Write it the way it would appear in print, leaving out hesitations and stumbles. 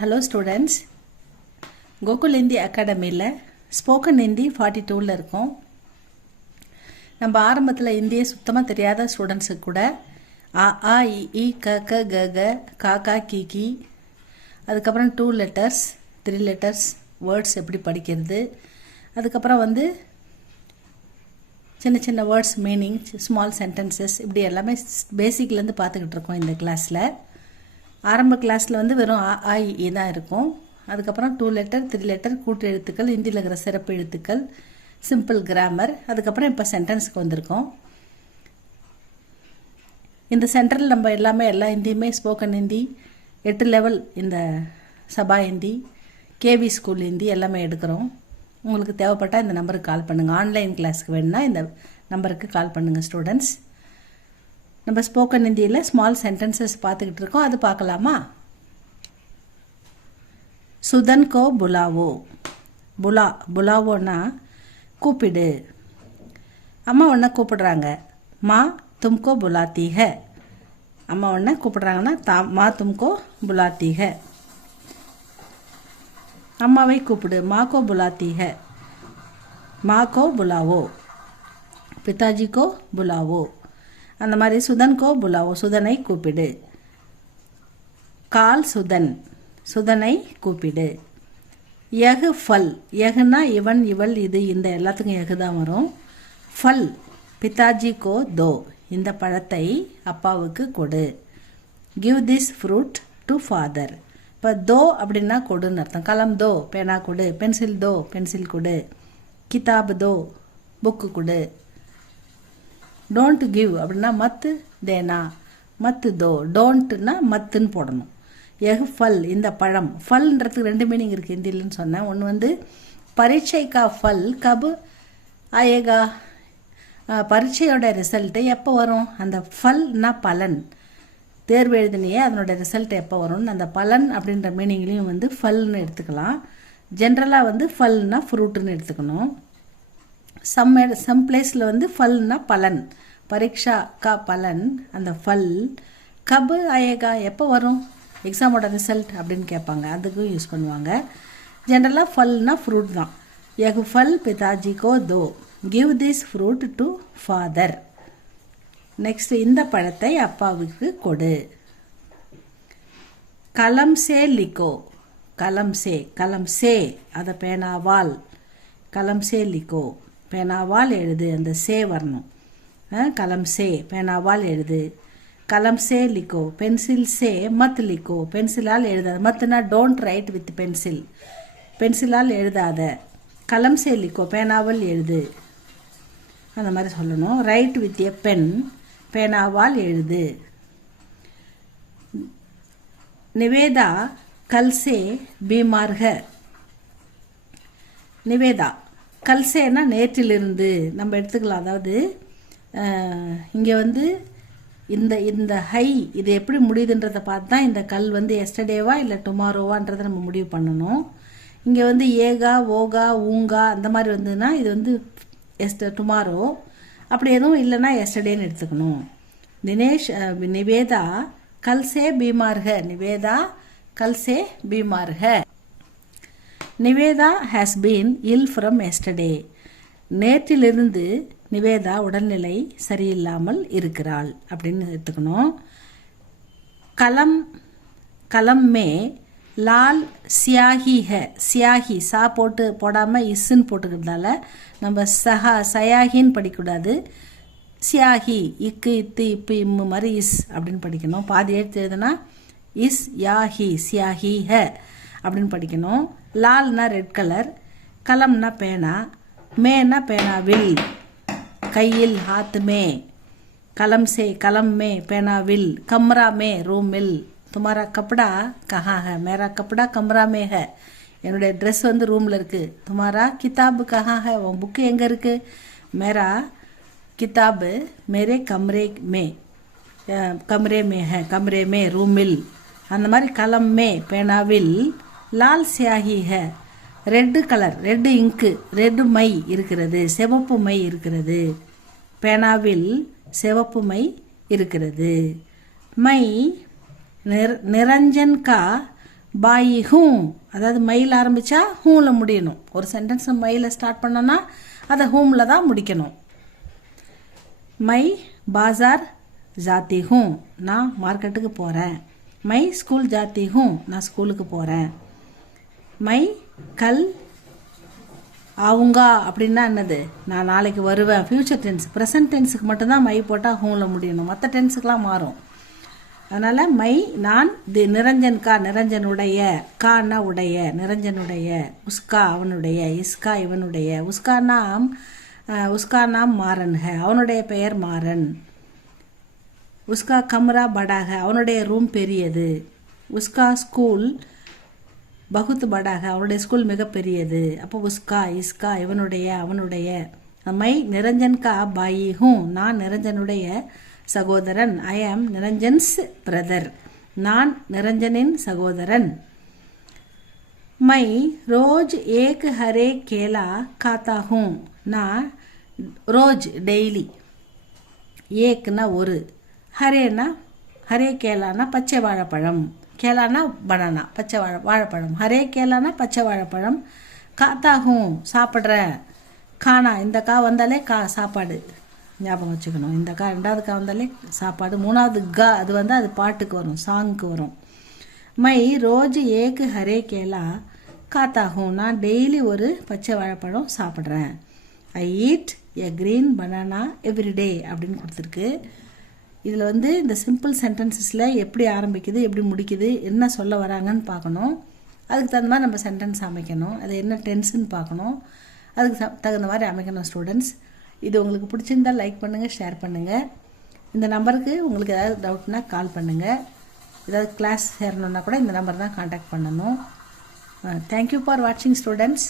Hello students, Gokul Hindi அகாடமியில் spoken Hindi 42ல் இருக்கோம். நம்ம ஆரம்பத்தில் ஹிந்தியை சுத்தமாக தெரியாத ஸ்டூடெண்ட்ஸுக்கு கூட ஆ ஆ இ ஈ க க க க கா கா கி கி, அதுக்கப்புறம் 2 letters 3 letters வேர்ட்ஸ் எப்படி படிக்கிறது, அதுக்கப்புறம் சின்ன சின்ன வேர்ட்ஸ் மீனிங், ஸ்மால் சென்டென்சஸ், இப்படி எல்லாமே பேசிக்லேருந்து பார்த்துக்கிட்டு இருக்கோம். இந்த கிளாஸில் ஆரம்ப கிளாஸில் வெறும் ஆ ஆ இ தான் இருக்கும். அதுக்கப்புறம் 2 letter 3 letter கூட்டு எழுத்துக்கள், ஹிந்தியில் இருக்கிற சிறப்பு எழுத்துக்கள், சிம்பிள் கிராமர், அதுக்கப்புறம் இப்போ சென்டென்ஸுக்கு வந்திருக்கோம். இந்த சென்டரில் நம்ம எல்லா ஹிந்தியுமே ஸ்போக்கன் ஹிந்தி 8 லெவல், இந்த சபா ஹிந்தி, கேவி ஸ்கூல் ஹிந்தி எல்லாமே எடுக்கிறோம். உங்களுக்கு தேவைப்பட்டால் இந்த நம்பருக்கு கால் பண்ணுங்கள். ஆன்லைன் கிளாஸுக்கு வேணுன்னா இந்த நம்பருக்கு கால் பண்ணுங்கள் ஸ்டூடெண்ட்ஸ். நம்ம ஸ்போக்கன் ஹிந்தியில் ஸ்மால் சென்டென்சஸ் பார்த்துக்கிட்டு இருக்கோம். அது பார்க்கலாமா? சுதன் கோ புலாவோ. புலாவோன்னா கூப்பிடு. அம்மா உன்னை கூப்பிடுறாங்க. மா தும்கோ புலாத்தி ஹை. அம்மா உன்னை கூப்பிடுறாங்கன்னா மா தும்கோ புலாத்தி ஹை. அம்மாவை கூப்பிடு. மா கோ புலாத்தி ஹை. மா கோ புலாவோ. பிதாஜி கோ புலாவோ. அந்த மாதிரி சுதன் கோ புலாவோ, சுதனை கூப்பிடு. கால் சுதன், சுதனை கூப்பிடு. யகு ஃபல். யகுனா இவன் இவள் இது இந்த எல்லாத்துக்கும் யகு தான் வரும். ஃபல் பிதாஜி கோ தோ. இந்த பழத்தை அப்பாவுக்கு கொடு. Give this fruit to father. இப்போ தோ அப்படின்னா கொடுன்னு அர்த்தம். கலம் தோ, பேனா கொடு. பென்சில் தோ, பென்சில் கொடு. கிதாப் தோ, புக்கு கொடு. டோன்ட் கிவ் அப்படின்னா மத்து தேனா, மத்து தோ. டோன்ட்னா மத்துன்னு போடணும். எஹ் ஃபல், இந்த பழம். ஃபல்ன்றதுக்கு 2 மீனிங் இருக்குது ஹிந்திலன்னு சொன்னேன். ஒன்று பரீட்சைக்கா ஃபல் கபு ஆயேகா. பரீட்சையோட ரிசல்ட்டு எப்போ வரும்? அந்த ஃபல்னா பலன். தேர்வு எழுதினியே அதனோட ரிசல்ட் எப்போ வரும்னு அந்த பலன் அப்படின்ற மீனிங்லேயும் ஃபல்னு எடுத்துக்கலாம். ஜென்ரலாக ஃபல்னா ஃப்ரூட்டுன்னு எடுத்துக்கணும். சம் பிளேஸில் ஃபல்னா பலன். பரீட்சா கா பலன், அந்த ஃபல். கபு ஆயேகா, எப்போ வரும் எக்ஸாமோட ரிசல்ட் அப்படின்னு கேட்பாங்க. அதுக்கும் யூஸ் பண்ணுவாங்க. ஜென்ரலாக ஃபல்னா ஃப்ரூட் தான். யகு ஃபல் பிதாஜி கோ தோ. Give this fruit to father. Next, இந்த பழத்தை அப்பாவுக்கு கொடு. கலம் சே லிக்கோ. கலம் சே அதை பேனாவால். கலம் சே லிக்கோ, பேனாவால் எழுது. அந்த சே வரணும். கலம் சே, பேனாவால் எழுது. கலம் சே லிக்கோ. பென்சில் சே மத் லிக்கோ. பென்சிலால் எழுதாத. மத்துனா டோன்ட் ரைட் வித் பென்சில். பென்சிலால் எழுதாத. கலம் சே லிக்கோ, பேனாவால் எழுது. அந்த மாதிரி சொல்லணும். ரைட் வித் எ பென், பேனாவால் எழுது. நிவேதா கல்சே பீமார் ஹை. நிவேதா கல்சேனா நேற்றிலிருந்து நம்ம எடுத்துக்கலாம். அதாவது இங்கே இந்த இந்த ஹை இது எப்படி முடியுதுன்றதை பார்த்து தான் இந்த கல் எஸ்டர்டேவா இல்லை டுமாரோவான்றதை நம்ம முடிவு பண்ணணும். இங்கே ஏகா ஓகா ஊங்கா அந்த மாதிரி வந்ததுன்னா இது டுமாரோ. அப்படி எதுவும் இல்லைன்னா எஸ்டர்டேன்னு எடுத்துக்கணும். நிவேதா கல்சே பீமார் ஹை. நிவேதா கல்சே பீமார் ஹை. Nivedha has been ill from yesterday. நேற்றிலிருந்து நிவேதா உடல்நிலை சரியில்லாமல் இருக்கிறாள் அப்படின்னு எடுத்துக்கணும். கலம் மே லால் சியாஹி ஹை. சியாஹி சா போடாமல் இஸ்ன்னு போட்டுக்கிறதால நம்ம சயாஹின்னு படிக்கக்கூடாது. சியாஹி இக்கு இத்து இப்பு இம்மு மாதிரி இஸ் அப்படின்னு படிக்கணும். பாதி எழுத்து எழுதுனா இஸ் யாஹி சியாஹி ஹை அப்படின்னு படிக்கணும். லால்னா ரெட் கலர், கலம்னா பேனா, மேனா பேனாவில், கையில் ஹாத் மே. கலம் சே கலம் மே பேனாவில். கம்ரா மே ரூமில். துமாரா கப்படா கஹா ஹை. மேரா கப்படா கம்ரா மே ஹை. என்னுடைய ட்ரெஸ் ரூமில் இருக்குது. துமாரா கிதாப் கஹா ஹை. உன் புக்கு எங்கே இருக்குது? மேரா கிதாப் மேரே கம்ரே மே ஹை. கம்ரே மே ரூமில். அந்த மாதிரி கலம் மே பேனாவில். லால் சியாஹி ஹை. Red colour, red ink, red மை இருக்கிறது, சிவப்பு மை இருக்கிறது. பேனாவில் சிவப்பு மை இருக்கிறது. மை நிரஞ்சன் கா பாயி ஹூம், அதாவது மையில் ஆரம்பித்தா ஹூமில் முடியணும். ஒரு சென்டென்ஸை மையில் ஸ்டார்ட் பண்ணோன்னா அதை ஹூமில் தான் முடிக்கணும். மை பாசார் ஜாத்தி ஹூம், நான் மார்க்கெட்டுக்கு போகிறேன். மை ஸ்கூல் ஜாத்தி ஹூம், நான் ஸ்கூலுக்கு போகிறேன். மை கல் ஆவுங்கா அப்படின்னா என்னது, நான் நாளைக்கு வருவேன். Future tense. ப்ரெசன்ட் டென்ஸுக்கு மட்டும்தான் மை போட்டால் ஹூமில் முடியணும், மற்ற டென்ஸுக்கெலாம் மாறும். அதனால் மை நான் நிரஞ்சன் கா, நிரஞ்சனுடைய, கான்னா உடைய, நிரஞ்சனுடைய, உஸ்கா அவனுடைய, இஸ்கா இவனுடைய, உஸ்கா நாம் மாறன் ஹே, அவனுடைய பெயர் மாறன். உஸ்கா கம்ரா படாக, அவனுடைய ரூம் பெரியது. உஸ்கா ஸ்கூல் பகுத் படாக, அவனுடைய ஸ்கூல் மிகப்பெரியது. அப்போ உஸ்கா இஸ்கா இவனுடைய அவனுடைய. மை நிரஞ்சன் கா பாயி ஹூம், நான் நிரஞ்சனுடைய சகோதரன். ஐ ஆம் நிரஞ்சன்ஸ் பிரதர், நான் நிரஞ்சனின் சகோதரன். மை ரோஜ் ஏக் ஹரே கேலா காத்தா ஹூம், நான் ரோஜ் டெய்லி, ஏக்னா ஒரு, ஹரேனா ஹரே கேலானா பச்சை வாழைப்பழம், கேலானா பனானா பச்சை வாழைப்பழம், ஹரே கேலானா பச்சை வாழைப்பழம். காத்தாகும் சாப்பிட்றேன். கானா இந்த கா வந்தாலே சாப்பாடு ஞாபகம் வச்சுக்கணும். இந்த கா ரெண்டாவது கா வந்தாலே சாப்பாடு. மூணாவது கா அது வந்தால் அது பாட்டுக்கு வரும், சாங்க்கு வரும். மை ரோஜ் ஏக்கு ஹரே கேலா காத்தாகும், நான் டெய்லி ஒரு பச்சை வாழைப்பழம் சாப்பிட்றேன். I eat a green banana everyday அப்படின்னு கொடுத்துருக்கு. இதில் இந்த சிம்பிள் சென்டென்சஸில் எப்படி ஆரம்பிக்குது எப்படி முடிக்குது என்ன சொல்ல வராங்கன்னு பார்க்கணும். அதுக்கு தகுந்த மாதிரி நம்ம சென்டென்ஸ் அமைக்கணும். அது என்ன டென்ஸுன்னு பார்க்கணும். அதுக்கு தகுந்த மாதிரி அமைக்கணும் ஸ்டூடெண்ட்ஸ். இது உங்களுக்கு பிடிச்சிருந்தால் லைக் பண்ணுங்கள், ஷேர் பண்ணுங்கள். இந்த நம்பருக்கு உங்களுக்கு ஏதாவது டவுட்னா கால் பண்ணுங்கள். ஏதாவது கிளாஸ் சேரணுன்னா கூட இந்த நம்பர் தான் காண்டாக்ட் பண்ணணும். தேங்க்யூ ஃபார் வாட்சிங் ஸ்டூடெண்ட்ஸ்.